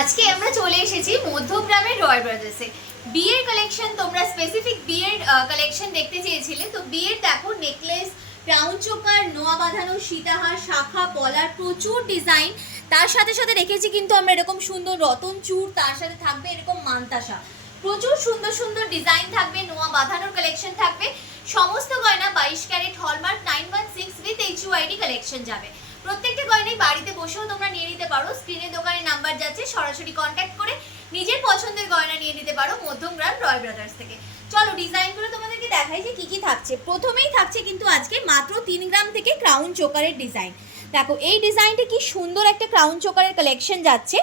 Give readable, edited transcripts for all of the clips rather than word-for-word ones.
আজকে আমরা চলে এসেছি মধ্যগ্রামের রয় ব্রাদার্সে। বিয়ের কালেকশন, তোমরা স্পেসিফিক বিয়ের কালেকশন দেখতে চেয়েছিলে, তো বিয়ের দেখো নেকলেস, ক্রাউন চোকার, নোয়া বাঁধানো, সীতাহার, শাখা, পলার, প্রচুর ডিজাইন। তার সাথে সাথে রেখেছি কিন্তু আমরা এরকম সুন্দর রতন চূড়, তার সাথে থাকবে এরকম মান্তাসা, প্রচুর সুন্দর সুন্দর ডিজাইন থাকবে, নোয়া বাঁধানোর কালেকশন থাকবে। সমস্ত গয়না 22 carat hallmark 916 with HUID collection যাবে। প্রত্যেকটা গয়নাই বাড়িতে বসেও তোমরা নিয়ে নিতে পারো। স্ক্রিনে দোকানের নাম্বার যাচ্ছে, সরাসরি কন্ট্যাক্ট করে নিজের পছন্দের গয়না নিয়ে নিতে পারো মধ্যমগ্রাম রয় ব্রাদার্স থেকে। চলো ডিজাইনগুলো তোমাদেরকে দেখাই যে কি কি থাকছে। প্রথমেই থাকছে কিন্তু আজকে মাত্র 3 গ্রাম থেকে ক্রাউন চোকারের ডিজাইন। দেখো এই ডিজাইনটা কি সুন্দর একটা ক্রাউন চোকারের কালেকশন যাচ্ছে।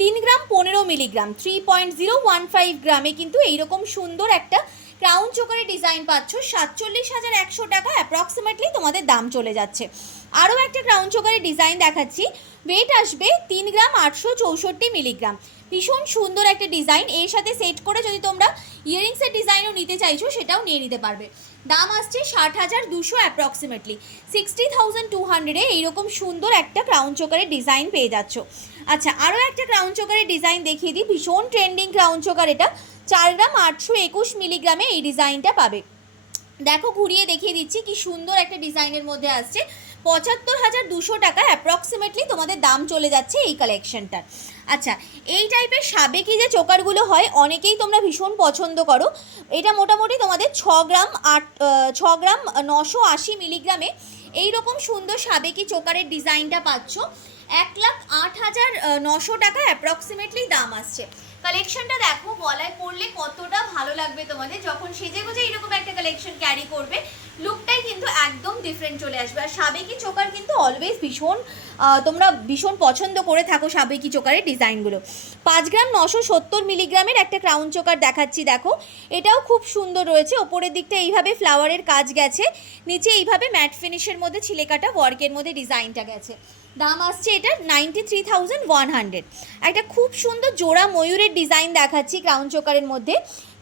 3 গ্রাম 15 মিলিগ্রাম 3.015 গ্রামে কিন্তু এইরকম সুন্দর একটা ক্রাউন চোকারের ডিজাইন পাচ্ছ। 47,100 টাকা অ্যাপ্রক্সিমেটলি তোমাদের দাম চলে যাচ্ছে। আরও একটা ক্রাউন চোকারের ডিজাইন দেখাচ্ছি। ওয়েট আসবে 3 গ্রাম 864 মিলিগ্রাম। ভীষণ সুন্দর একটা ডিজাইন। এর সাথে সেট করে যদি তোমরা ইয়ারিংসের ডিজাইনও নিতে চাইছো সেটাও নিয়ে নিতে পারবে। দাম আসছে 60,200 অ্যাপ্রক্সিমেটলি 60,200-এ এইরকম সুন্দর একটা ক্রাউন চোকারের ডিজাইন পেয়ে যাচ্ছ। আচ্ছা, আরও একটা ক্রাউন চোকারের ডিজাইন দেখিয়ে দিই। ভীষণ ট্রেন্ডিং ক্রাউন চোকার এটা। 4 গ্রাম 821 মিলিগ্রামে এই ডিজাইনটা পাবে। দেখো ঘুরিয়ে দেখিয়ে দিচ্ছি কি সুন্দর একটা ডিজাইনের মধ্যে আসছে। 75,200 টাকা অ্যাপ্রক্সিমেটলি তোমাদের দাম চলে যাচ্ছে এই কালেকশনটার। আচ্ছা, এই টাইপের সাবেকি যে চোকারগুলো হয় অনেকেই তোমরা ভীষণ পছন্দ করো। এটা মোটামুটি তোমাদের 6 গ্রাম 980 মিলিগ্রামে এইরকম সুন্দর সাবেকি চোকারের ডিজাইনটা পাচ্ছ। 1,08,900 টাকা অ্যাপ্রক্সিমেটলি দাম আসছে। কালেকশনটা দেখো, গলায় পরলে কতটা ভালো লাগবে তোমাদের। যখন সেজে গুজে এরকম একটা কালেকশন ক্যারি করবে, লুকটাই কিন্তু একদম ডিফারেন্ট চলে আসবে। আর সাবেকি চোকার কিন্তু অলওয়েজ তোমরা ভীষণ পছন্দ করে থাকো সাবেকি চোকারের ডিজাইনগুলো। 5 গ্রাম 970 মিলিগ্রামের একটা ক্রাউন চোকার দেখাচ্ছি। দেখো এটাও খুব সুন্দর রয়েছে। ওপরের দিকটা এইভাবে ফ্লাওয়ারের কাজ গেছে, নিচে এইভাবে ম্যাট ফিনিশের মধ্যে ছিলেকাটা ওয়ার্কের মধ্যে ডিজাইনটা গেছে। দাম আসছে এটা 93,100। একটা খুব সুন্দর জোড়া ময়ূরের ডিজাইন দেখাচ্ছি ক্রাউন চোকারের মধ্যে।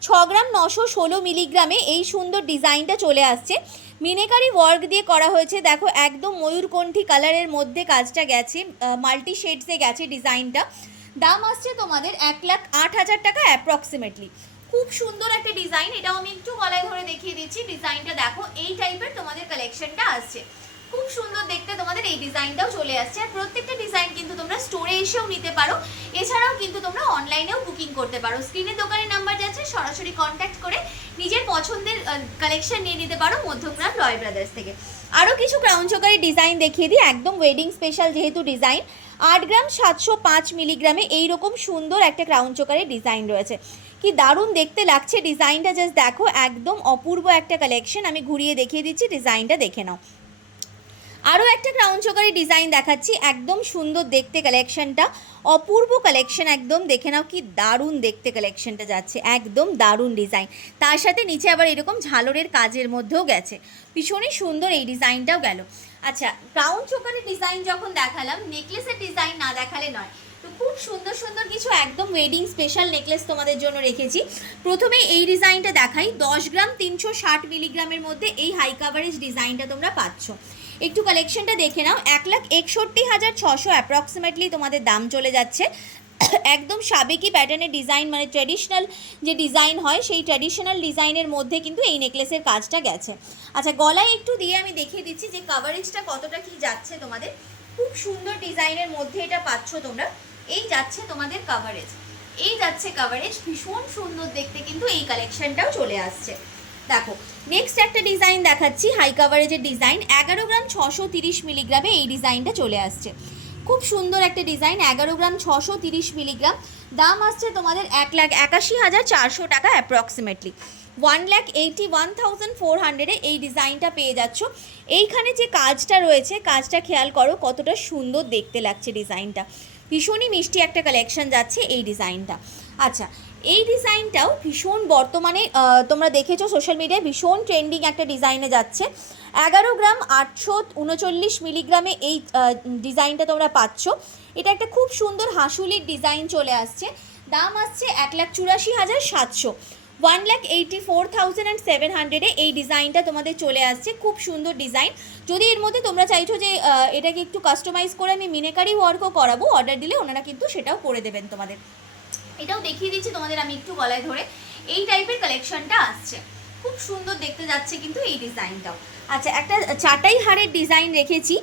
6 গ্রাম 916 মিলিগ্রামে এই সুন্দর ডিজাইনটা চলে আসছে। মিনেকারি ওয়ার্ক দিয়ে করা হয়েছে। দেখো একদম ময়ূরকণ্ঠী কালারের মধ্যে কাজটা গেছে, মাল্টি শেডসে গেছে ডিজাইনটা। দাম আসছে তোমাদের 1,08,000 টাকা অ্যাপ্রক্সিমেটলি। খুব সুন্দর একটা ডিজাইন। এটাও আমি একটু গলায় ধরে দেখিয়ে দিচ্ছি। ডিজাইনটা দেখো, এই টাইপের তোমাদের কালেকশনটা আসছে। খুব সুন্দর দেখতে তোমাদের এই ডিজাইনটাও চলে আসছে। আর প্রত্যেকটা ডিজাইন কিন্তু তোমরা স্টোরে এসেও নিতে পারো, এছাড়াও কিন্তু তোমরা অনলাইনেও বুকিং করতে পারো। স্ক্রিনে দোকানের নাম্বার যাচ্ছে, সরাসরি কন্ট্যাক্ট করে নিজের পছন্দের কালেকশন নিয়ে নিতে পারো মধ্যগ্রাম রয় ব্রাদার্স থেকে। আরও কিছু ক্রাউন চোকারের ডিজাইন দেখিয়ে দিই, একদম ওয়েডিং স্পেশাল যেহেতু ডিজাইন। 8 গ্রাম 705 মিলিগ্রামে এইরকম সুন্দর একটা ক্রাউন চোকারের ডিজাইন রয়েছে। কি দারুণ দেখতে লাগছে ডিজাইনটা, জাস্ট দেখো একদম অপূর্ব একটা কালেকশন। আমি ঘুরিয়ে দেখিয়ে দিচ্ছি, ডিজাইনটা দেখে নাও। আরও একটা ক্রাউন চোকারের ডিজাইন দেখাচ্ছি, একদম সুন্দর দেখতে কালেকশনটা, অপূর্ব কালেকশন একদম। দেখে নাও কি দারুণ দেখতে কালেকশনটা যাচ্ছে, একদম দারুণ ডিজাইন। তার সাথে নিচে আবার এরকম ঝালরের কাজের মধ্যেও গেছে, ভীষণই সুন্দর এই ডিজাইনটাও গেল। আচ্ছা, ক্রাউন চোকারের ডিজাইন যখন দেখালাম, নেকলেসের ডিজাইন না দেখালে নয়। তো খুব সুন্দর সুন্দর কিছু একদম ওয়েডিং স্পেশাল নেকলেস তোমাদের জন্য রেখেছি। প্রথমে এই ডিজাইনটা দেখাই। 10 গ্রাম 360 মিলিগ্রামের মধ্যে এই হাই কাভারেজ ডিজাইনটা তোমরা পাচ্ছ। একটু কালেকশনটা দেখে নাও। 1,61,600 অ্যাপ্রক্সিমেটলি তোমাদের দাম চলে যাচ্ছে। একদম সাবেকি প্যাটার্নের ডিজাইন, মানে ট্র্যাডিশনাল যে ডিজাইন হয় সেই ট্র্যাডিশনাল ডিজাইনের মধ্যে কিন্তু এই নেকলেসের কাজটা গেছে। আচ্ছা, গলায় একটু দিয়ে আমি দেখিয়ে দিচ্ছি যে কাভারেজটা কতটা কি যাচ্ছে তোমাদের। খুব সুন্দর ডিজাইনের মধ্যে এটা পাচ্ছ তোমরা। এই যাচ্ছে তোমাদের কাভারেজ, এই যাচ্ছে কাভারেজ, ভীষণ সুন্দর দেখতে কিন্তু এই কালেকশনটাও চলে আসছে। দেখো নেক্সট একটা ডিজাইন দেখাচ্ছি, হাই কাভারেজের ডিজাইন। 11 গ্রাম 630 মিলিগ্রামে এই ডিজাইনটা চলে আসছে। খুব সুন্দর একটা ডিজাইন, 11 গ্রাম 630 মিলিগ্রাম। দাম আসছে তোমাদের 1,81,400 টাকা অ্যাপ্রক্সিমেটলি। 1,81,400-এ এই ডিজাইনটা পেয়ে যাচ্ছ। এইখানে যে কাজটা রয়েছে, কাজটা খেয়াল করো কতটা সুন্দর দেখতে লাগছে ডিজাইনটা। ভীষণই মিষ্টি একটা কালেকশন যাচ্ছে এই ডিজাইনটা। আচ্ছা, এই ডিজাইনটাও ভীষণ বর্তমানে তোমরা দেখেছো সোশ্যাল মিডিয়ায় ভীষণ ট্রেন্ডিং একটা ডিজাইনে যাচ্ছে। 11 গ্রাম 839 মিলিগ্রামে এই ডিজাইনটা তোমরা পাচ্ছ। এটা একটা খুব সুন্দর হাঁসুলির ডিজাইন চলে আসছে। দাম আসছে 1,84,700। 1,84,700 এই ডিজাইনটা তোমাদের চলে আসছে, খুব সুন্দর ডিজাইন। যদি এর মধ্যে তোমরা চাইছো যে এটাকে একটু কাস্টমাইজ করে আমি মিনেকারি ওয়ার্কও করাবো, অর্ডার দিলে ওনারা কিন্তু সেটাও করে দেবেন তোমাদের। এটাও দেখিয়ে দিচ্ছি তোমাদের আমি একটু গলায় ধরে, এই টাইপের কালেকশনটা আসছে, খুব সুন্দর দেখতে যাচ্ছে কিন্তু এই ডিজাইনটাও। আচ্ছা, একটা চাটাই হারের ডিজাইন রেখেছি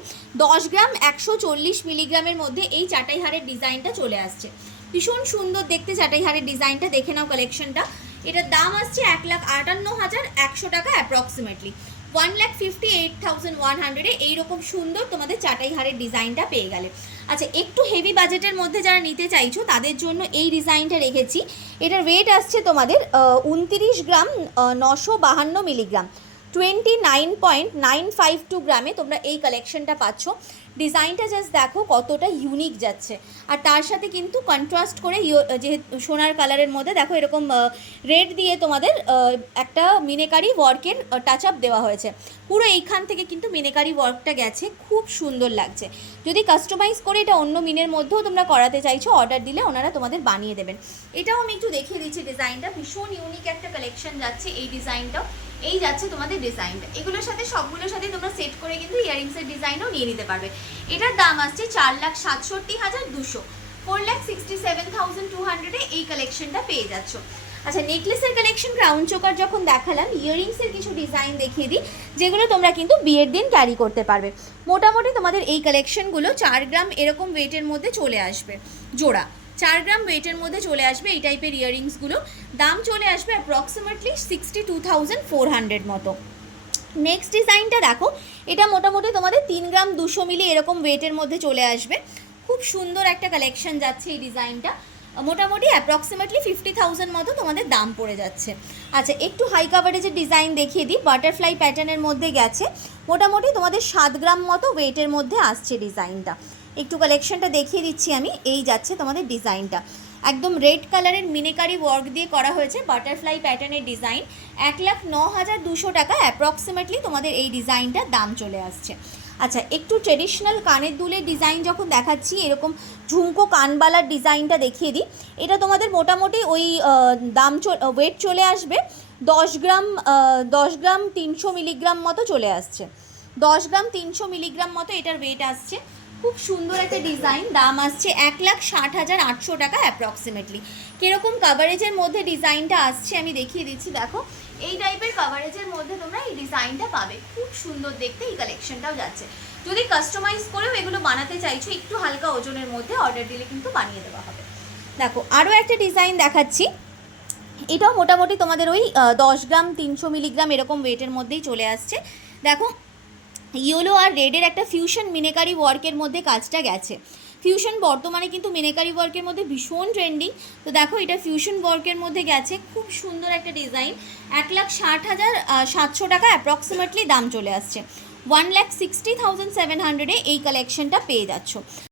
10 গ্রাম 140 মিলিগ্রামের মধ্যে, এই চাটাই হারের ডিজাইনটা চলে আসছে, ভীষণ সুন্দর দেখতে চাটাই হারের ডিজাইনটা। দেখে নাও কালেকশনটা। এটার দাম আসছে 1,58,100 টাকা অ্যাপ্রক্সিমেটলি, 1,58,100 এইরকম সুন্দর তোমাদের চাটাই হারের ডিজাইনটা পেয়ে গেলে। আচ্ছা, একটু হেভি বাজেটের মধ্যে যারা নিতে চাইছো তাদের জন্য এই ডিজাইনটা রেখেছি। এটার ওয়েট আসছে তোমাদের 29 গ্রাম 952 মিলিগ্রাম, 29.952 গ্রামে তোমরা এই কালেকশনটা পাচ্ছ। ডিজাইনটা জাস্ট দেখো কতটা ইউনিক যাচ্ছে, আর তার সাথে কিন্তু কন্ট্রাস্ট করে যেহেতু সোনার কালারের মধ্যে দেখো এরকম রেড দিয়ে তোমাদের একটা মিনেকারি ওয়ার্কের টাচ আপ দেওয়া হয়েছে, পুরো এইখান থেকে কিন্তু মিনেকারি ওয়ার্কটা গেছে, খুব সুন্দর লাগছে। যদি কাস্টমাইজ করে এটা অন্য মিনের মধ্যেও তোমরা করাতে চাইছো, অর্ডার দিলে ওনারা তোমাদের বানিয়ে দেবেন। এটাও আমি একটু দেখিয়ে দিচ্ছি ডিজাইনটা, ভীষণ ইউনিক একটা কালেকশন যাচ্ছে এই ডিজাইনটাও। এই যাচ্ছে তোমাদের ডিজাইনটা, এগুলোর সাথে সবগুলোর সাথে তোমরা সেট করে কিন্তু ইয়ারিংসের ডিজাইনও নিয়ে নিতে পারবে। এটার দাম আসছে 4,67,200, 4,67,200 এই কালেকশনটা পেয়ে যাচ্ছ। আচ্ছা, নেকলেসের কালেকশন ক্রাউন চোকার যখন দেখালাম, ইয়ারিংসের কিছু ডিজাইন দেখিয়ে দিই যেগুলো তোমরা কিন্তু বিয়ের দিন ক্যারি করতে পারবে। মোটামুটি তোমাদের এই কালেকশনগুলো 4 গ্রাম এরকম ওয়েটের মধ্যে চলে আসবে জোড়া, 4 গ্রাম ওয়েটের মধ্যে চলে আসবে এই টাইপের ইয়ারিংসগুলো। দাম চলে আসবে অ্যাপ্রক্সিমেটলি 62,400 মতো। নেক্সট ডিজাইনটা দেখো, এটা মোটামুটি তোমাদের 3 গ্রাম 200 মিলি এরকম ওয়েটের মধ্যে চলে আসবে, খুব সুন্দর একটা কালেকশন যাচ্ছে এই ডিজাইনটা। মোটামুটি অ্যাপ্রক্সিমেটলি 50,000 মতো তোমাদের দাম পড়ে যাচ্ছে। আচ্ছা, একটু হাই কাভারেজের ডিজাইন দেখিয়ে দিই, বাটারফ্লাই প্যাটার্নের মধ্যে গেছে, মোটামুটি তোমাদের 7 গ্রাম মতো ওয়েটের মধ্যে আসছে ডিজাইনটা। একটু কালেকশনটা দেখিয়ে দিচ্ছি আমি, এই যাচ্ছে তোমাদের ডিজাইনটা, একদম রেড কালারের মিনেকারি ওয়ার্ক দিয়ে করা হয়েছে বাটারফ্লাই প্যাটার্নের ডিজাইন। 1,09,200 টাকা অ্যাপ্রক্সিমেটলি তোমাদের এই ডিজাইনটার দাম চলে আসছে। আচ্ছা, একটু ট্রেডিশনাল কানের দুলের ডিজাইন যখন দেখাচ্ছি, এরকম ঝুমকো কানবালার ডিজাইনটা দেখিয়ে দিই। এটা তোমাদের মোটামুটি ওই দাম ওয়েট চলে আসবে 10 গ্রাম 300 মিলিগ্রাম মতো চলে আসছে, 10 গ্রাম 300 মিলিগ্রাম মতো এটার ওয়েট আসছে। খুব সুন্দর একটা ডিজাইন, দাম আসছে 1,60,800 টাকা অ্যাপ্রক্সিমেটলি। কীরকম কাভারেজের মধ্যে ডিজাইনটা আসছে আমি দেখিয়ে দিচ্ছি, দেখো এই টাইপের কাভারেজের মধ্যে তোমরা এই ডিজাইনটা পাবে, খুব সুন্দর দেখতে এই কালেকশনটাও যাচ্ছে। যদি কাস্টমাইজ করেও এগুলো বানাতে চাইছো একটু হালকা ওজনের মধ্যে, অর্ডার দিলে কিন্তু বানিয়ে দেওয়া হবে। দেখো আরও একটা ডিজাইন দেখাচ্ছি, এটাও মোটামুটি তোমাদের ওই 10 গ্রাম 300 মিলিগ্রাম এরকম ওয়েটের মধ্যেই চলে আসছে। দেখো ইয়েলো আর রেডের একটা ফিউশন মিনেকারি ওয়ার্কের মধ্যে কাজটা গেছে। ফিউশন বর্তমানে কিন্তু মিনেকারি ওয়ার্কের মধ্যে ভীষণ ট্রেন্ডিং, তো দেখো এটা ফিউশন ওয়ার্কের মধ্যে গেছে, খুব সুন্দর একটা ডিজাইন। 1,60,700 টাকা অ্যাপ্রক্সিমেটলি দাম চলে আসছে, 1,60,700 এই কালেকশনটা পেয়ে যাচ্ছ।